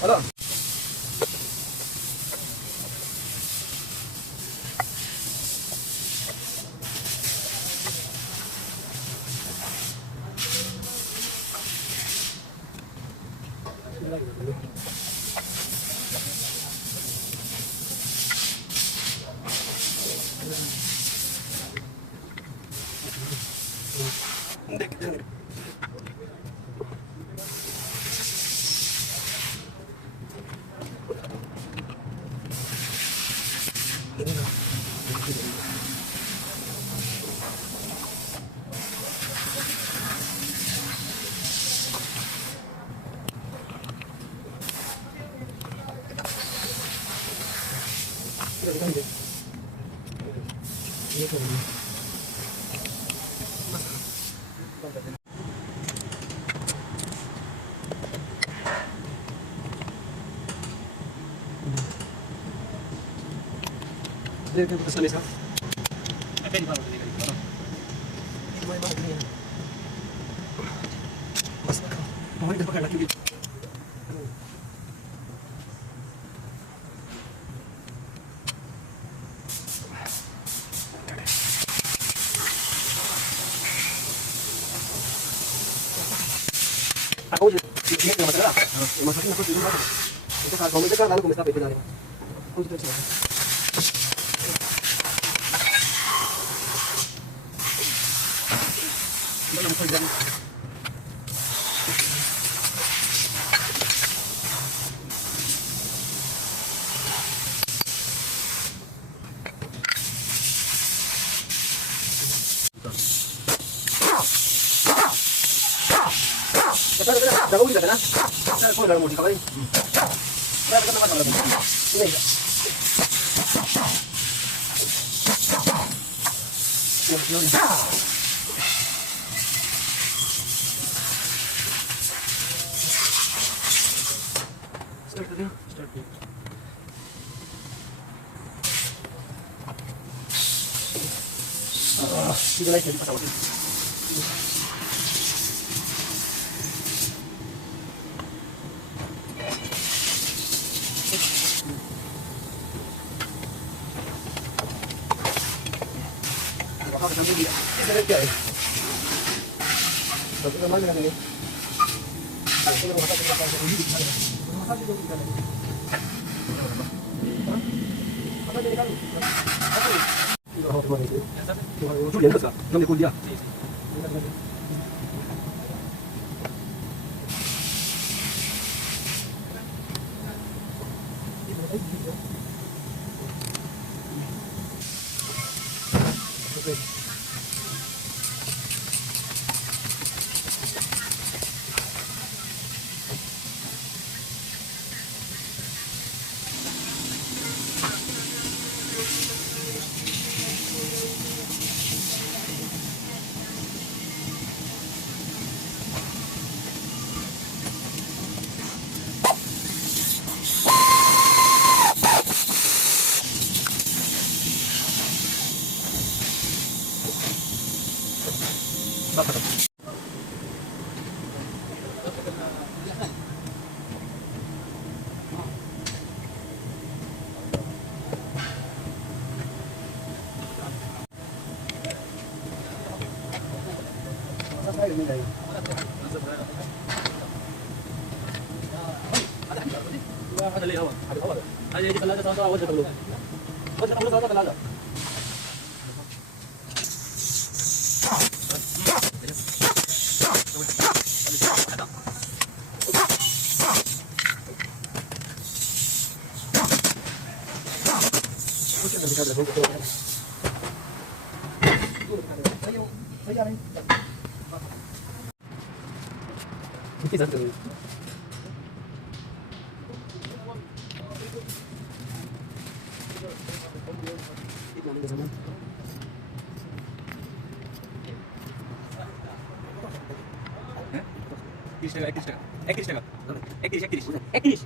Halo. Dia kan pesan desa. Apa yang baru tadi kali? Cuma yang baru ni. Mas, mau kita pakai lagi. Aku je, dia kena masalah. Masalah aku tidur apa? Itu kalau kamu cakap lalu kamu stop itu nanti. Aku sudah siap. Dalam kerjaan. Dah uji dah kan? Saya pun dalam uji kau ini. Berapa kan nama dalam? Ini. Start tadi. Start. Tidak lagi di pesawat ini. Sampai dia. Kita lihat ya. Tapi memang dengan ini. Kalau rumah sakit apa yang ini? Rumah sakit itu kita lihat. Apa jadi kalau? Apa? Tidak apa itu. Itu yang besar. Yang kuliah. Ada lagi awak. Ada awak. Ada di telaga sama-sama awak jatuh dulu. Awak jatuh dulu sama telaga. Eklis.